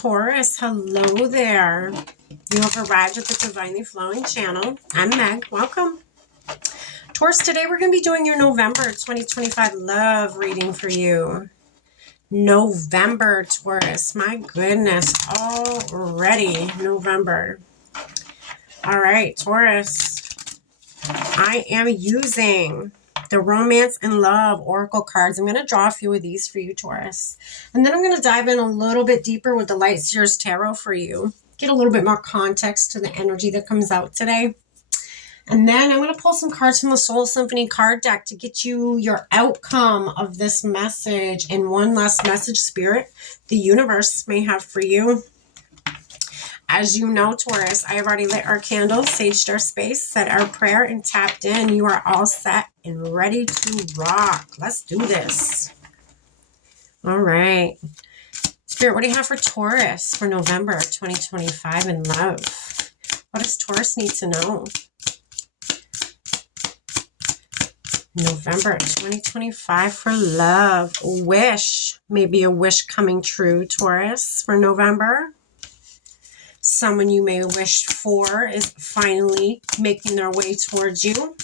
Taurus, hello there. You have arrived at the Divinely Flowing channel. I'm Meg. Welcome. Taurus, today we're going to be doing your November 2025 love reading for you. November, Taurus. My goodness, already November. All right, Taurus. I am using the Romance and Love Oracle cards. I'm going to draw a few of these for you, Taurus. And then I'm going to dive in a little bit deeper with the Light Seers Tarot for you. Get a little bit more context to the energy that comes out today. And then I'm going to pull some cards from the Soul Symphony card deck to get you your outcome of this message and one last message, Spirit, the universe may have for you. As you know, Taurus, I have already lit our candles, saged our space, said our prayer, and tapped in. You are all set and ready to rock. Let's do this. All right. Spirit, what do you have for Taurus for November 2025 in love? What does Taurus need to know? November 2025 for love. Wish. Maybe a wish coming true, Taurus, for November. Someone you may wish for is finally making their way towards you.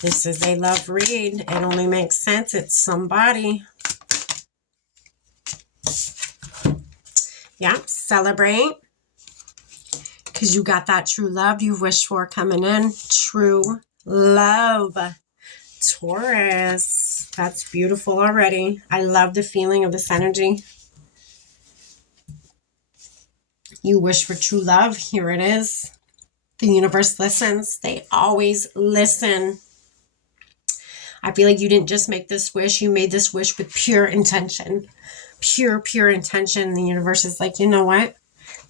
This is a love read. It only makes sense. It's somebody. Yeah, celebrate. Because you got that true love you've wished for coming in. True love. Taurus. That's beautiful already. I love the feeling of this energy. You wish for true love. Here it is. The universe listens. They always listen. I feel like you didn't just make this wish. You made this wish with pure intention. Pure intention. The universe is like, you know what?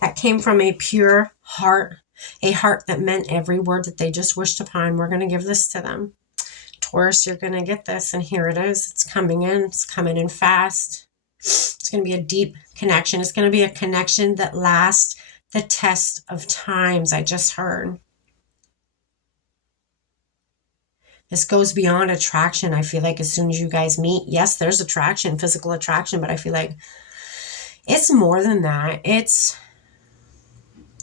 That came from a pure heart. A heart that meant every word that they just wished upon. We're going to give this to them. Taurus, you're going to get this. And here it is. It's coming in. It's coming in fast. It's going to be a deep connection. It's going to be a connection that lasts the test of times. I just heard. This goes beyond attraction. I feel like as soon as you guys meet, yes, there's attraction, physical attraction, but I feel like it's more than that. It's,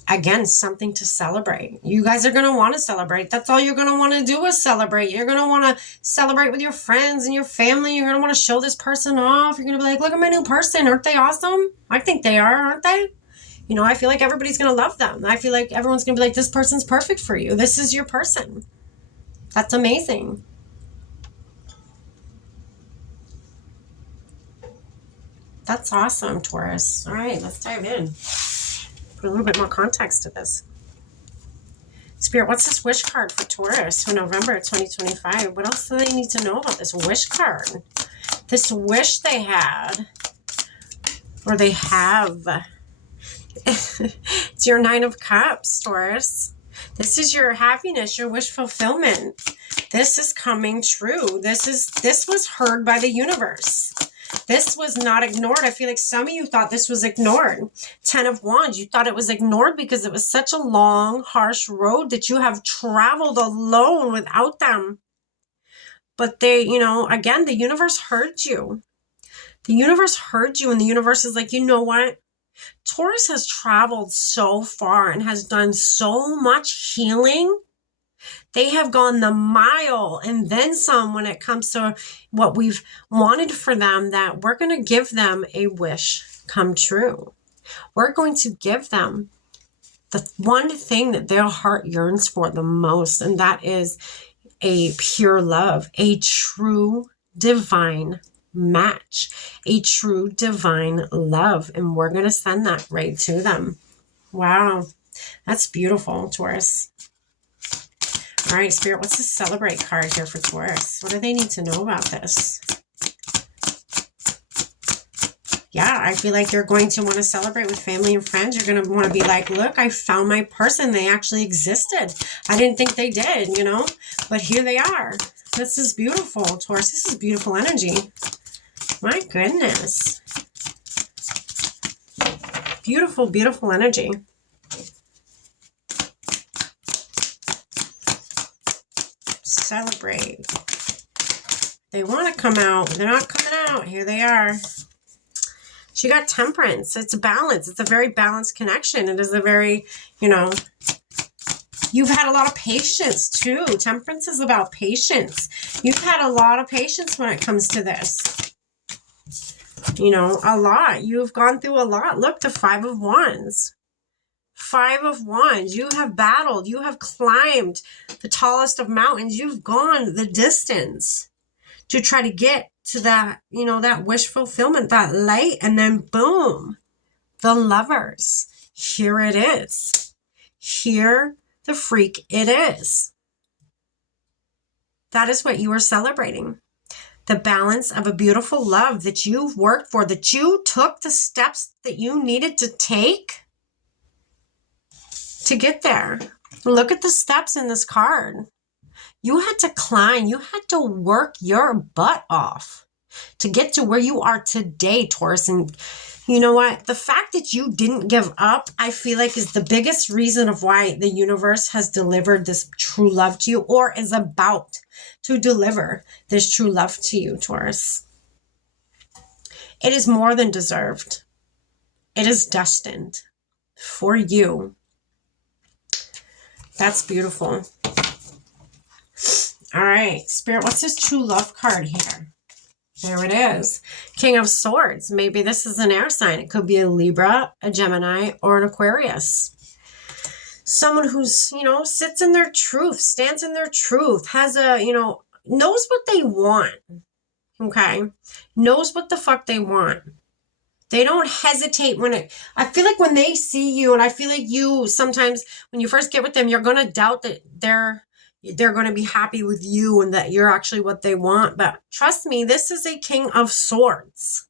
again, something to celebrate. You guys are going to want to celebrate. That's all you're going to want to do is celebrate. You're going to want to celebrate with your friends and your family. You're going to want to show this person off. You're going to be like, look at my new person. Aren't they awesome? I think they are, aren't they? You know, I feel like everybody's going to love them. I feel like everyone's going to be like, this person's perfect for you. This is your person. That's amazing. That's awesome, Taurus. All right, let's dive in. Put a little bit more context to this. Spirit, what's this wish card for Taurus for November 2025? What else do they need to know about this wish card? This wish they had, or they have. It's your Nine of Cups, Taurus. This is your happiness, your wish fulfillment. This is coming true. This was heard by the universe. This was not ignored. I feel like some of you thought this was ignored. 10 of Wands, you thought it was ignored because it was such a long, harsh road that you have traveled alone without them. But they, you know, again, the universe heard you. The universe heard you, and the universe is like, you know what? Taurus has traveled so far and has done so much healing. They have gone the mile and then some when it comes to what we've wanted for them, that we're going to give them a wish come true. We're going to give them the one thing that their heart yearns for the most, and that is a pure love, a true divine match, a true divine love, and we're going to send that right to them. Wow, that's beautiful, Taurus. All right, Spirit, what's the celebrate card here for Taurus? What do they need to know about this? Yeah, I feel like you're going to want to celebrate with family and friends. You're going to want to be like, look, I found my person. They actually existed. I didn't think they did, you know, but here they are. This is beautiful, Taurus. This is beautiful energy. My goodness. Beautiful, beautiful energy. Celebrate. They want to come out. They're not coming out. Here they are. She got Temperance. It's a balance. It's a very balanced connection. It is a very, you know, you've had a lot of patience too. Temperance is about patience. You've had a lot of patience when it comes to this. You know, a lot. You've gone through a lot. Look, the Five of Wands. Five of Wands. You have battled. You have climbed the tallest of mountains. You've gone the distance to try to get to that, you know, that wish fulfillment, that light. And then boom, the Lovers. Here it is. Here the freak it is. That is what you are celebrating. The balance of a beautiful love that you've worked for, that you took the steps that you needed to take to get there. Look at the steps in this card. You had to climb. You had to work your butt off to get to where you are today, Taurus. And you know what? The fact that you didn't give up, I feel like, is the biggest reason of why the universe has delivered this true love to you, or is about to deliver this true love to you, Taurus. It is more than deserved. It is destined for you. That's beautiful. All right, Spirit, what's this true love card here? There it is. King of Swords. Maybe this is an air sign. It could be a Libra, a Gemini, or an Aquarius. Someone who's, you know, sits in their truth, stands in their truth, has a, you know, knows what they want. Okay? Knows what the fuck they want. They don't hesitate when it, I feel like when they see you, and I feel like you sometimes, when you first get with them, you're going to doubt that they're going to be happy with you and that you're actually what they want. But trust me, this is a King of Swords.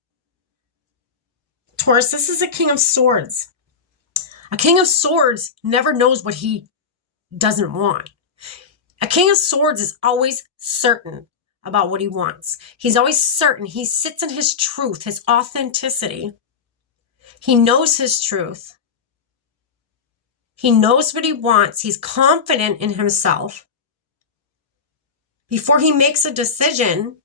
Taurus, this is a King of Swords. A King of Swords never knows what he doesn't want. A King of Swords is always certain about what he wants. He's always certain. He sits in his truth, his authenticity. He knows his truth. He knows what he wants. He's confident in himself. Before he makes a decision,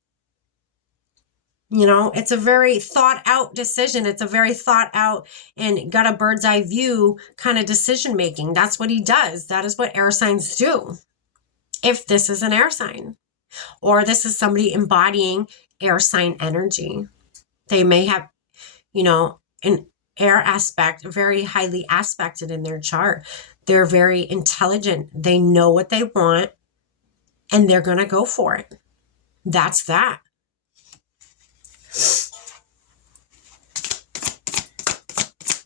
you know, it's a very thought out decision. It's a very thought out and got a bird's eye view kind of decision making. That's what he does. That is what air signs do. If this is an air sign, or this is somebody embodying air sign energy, they may have, you know, an air aspect, very highly aspected in their chart. They're very intelligent. They know what they want. And they're going to go for it. That's that.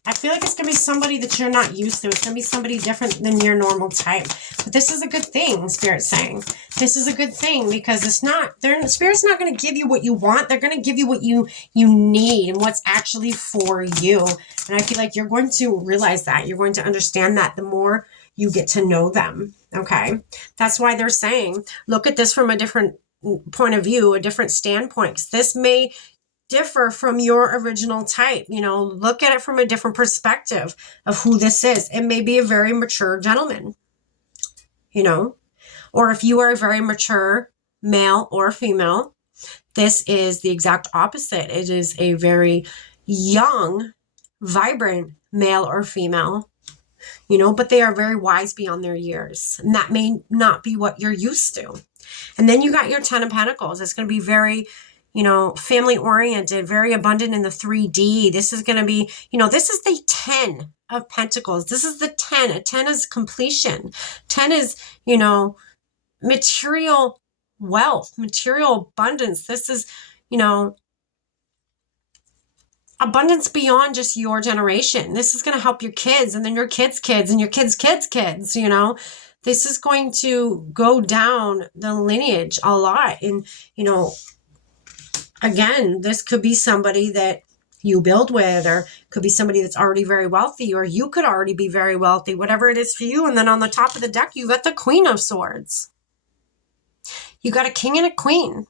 I feel like it's going to be somebody that you're not used to. It's going to be somebody different than your normal type. But this is a good thing, Spirit's saying. This is a good thing because it's not, Spirit's not going to give you what you want. They're going to give you what you need and what's actually for you. And I feel like you're going to realize that. You're going to understand that the more you get to know them. Okay. That's why they're saying, look at this from a different point of view, a different standpoint. This may differ from your original type. You know, look at it from a different perspective of who this is. It may be a very mature gentleman, you know, or if you are a very mature male or female, this is the exact opposite. It is a very young, vibrant male or female, you know, but they are very wise beyond their years. And that may not be what you're used to. And then you got your 10 of Pentacles. It's going to be very, you know, family oriented, very abundant in the 3D. This is going to be, you know, this is the 10 of Pentacles. This is the 10. A 10 is completion. 10 is, you know, material wealth, material abundance. This is, you know, abundance beyond just your generation. This is going to help your kids and then your kids' kids and your kids' kids' kids, you know. This is going to go down the lineage a lot. And, you know, again, this could be somebody that you build with, or could be somebody that's already very wealthy, or you could already be very wealthy, whatever it is for you. And then on the top of the deck, you got the Queen of Swords. You got a king and a queen.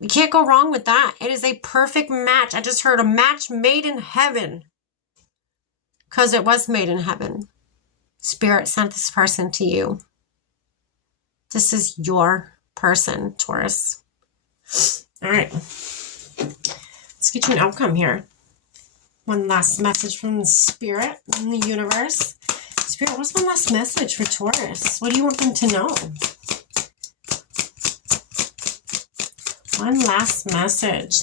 You can't go wrong with that. It is a perfect match. I just heard a match made in heaven. Because it was made in heaven. Spirit sent this person to you. This is your person, Taurus. All right. get you an outcome here. One last message from the Spirit and the universe. Spirit, what's one last message for Taurus? What do you want them to know? One last message.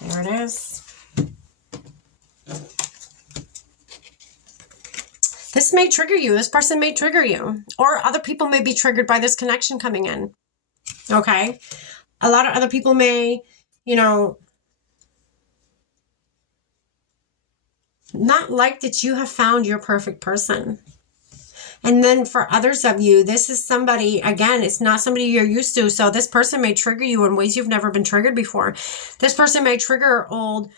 There it is. This may trigger you. This person may trigger you. Or other people may be triggered by this connection coming in. Okay? A lot of other people may, you know, not like that you have found your perfect person. And then for others of you, this is somebody, again, it's not somebody you're used to. So this person may trigger you in ways you've never been triggered before. This person may trigger old,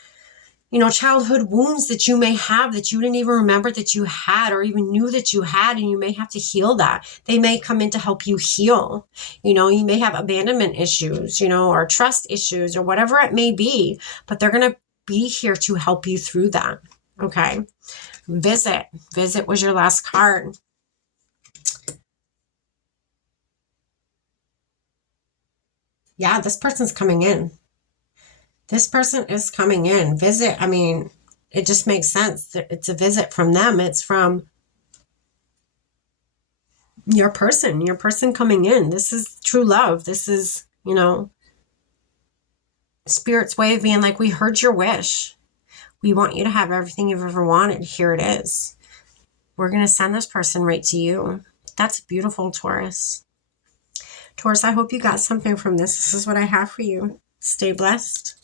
you know, childhood wounds that you may have that you didn't even remember that you had or even knew that you had, and you may have to heal that. They may come in to help you heal. You know, you may have abandonment issues, you know, or trust issues or whatever it may be, but they're going to be here to help you through that. Okay. Visit. Visit was your last card. Yeah, this person's coming in. This person is coming in. Visit, I mean, it just makes sense. It's a visit from them. It's from your person coming in. This is true love. This is, you know, Spirit's way of being like, we heard your wish. We want you to have everything you've ever wanted. Here it is. We're going to send this person right to you. That's beautiful, Taurus. Taurus, I hope you got something from this. This is what I have for you. Stay blessed.